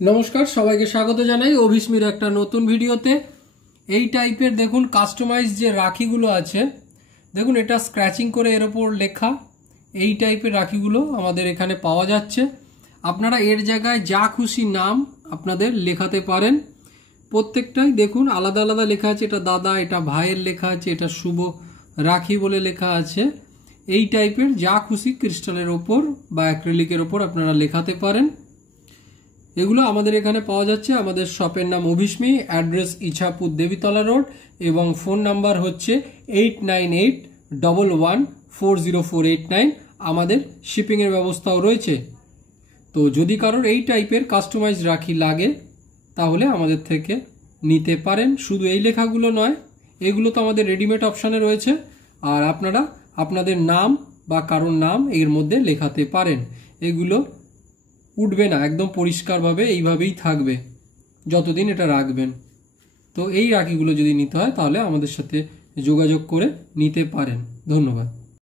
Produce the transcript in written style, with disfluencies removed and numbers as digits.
নমস্কার, সবাইকে স্বাগত জানাই অভিস্মির একটা নতুন ভিডিওতে। এই টাইপের দেখুন কাস্টমাইজ যে রাখিগুলো আছে, দেখুন এটা স্ক্র্যাচিং করে এর ওপর লেখা। এই টাইপের রাখিগুলো আমাদের এখানে পাওয়া যাচ্ছে। আপনারা এর জায়গায় যা খুশি নাম আপনাদের লেখাতে পারেন। প্রত্যেকটাই দেখুন আলাদা আলাদা লেখা আছে। এটা দাদা, এটা ভাইয়ের লেখা আছে, এটা শুভ রাখি বলে লেখা আছে। এই টাইপের যা খুশি ক্রিস্টালের ওপর বা অ্যাক্রিলিকের ওপর আপনারা লেখাতে পারেন। এগুলো আমাদের এখানে পাওয়া যাচ্ছে। আমাদের শপের নাম অভিস্মি, অ্যাড্রেস ইছাপুর দেবীতলা রোড এবং ফোন নাম্বার হচ্ছে 8981140489। আমাদের শিপিংয়ের ব্যবস্থাও রয়েছে। তো যদি কারোর এই টাইপের কাস্টমাইজ রাখি লাগে তাহলে আমাদের থেকে নিতে পারেন। শুধু এই লেখাগুলো নয়, এগুলো তো আমাদের রেডিমেড অপশানে রয়েছে। আর আপনারা আপনাদের নাম বা কারোর নাম এর মধ্যে লেখাতে পারেন। এগুলো উঠবে না, একদম পরিষ্কারভাবে এইভাবেই থাকবে যতদিন এটা রাখবেন। তো এই রাখিগুলো যদি নিতে হয় তাহলে আমাদের সাথে যোগাযোগ করে নিতে পারেন। ধন্যবাদ।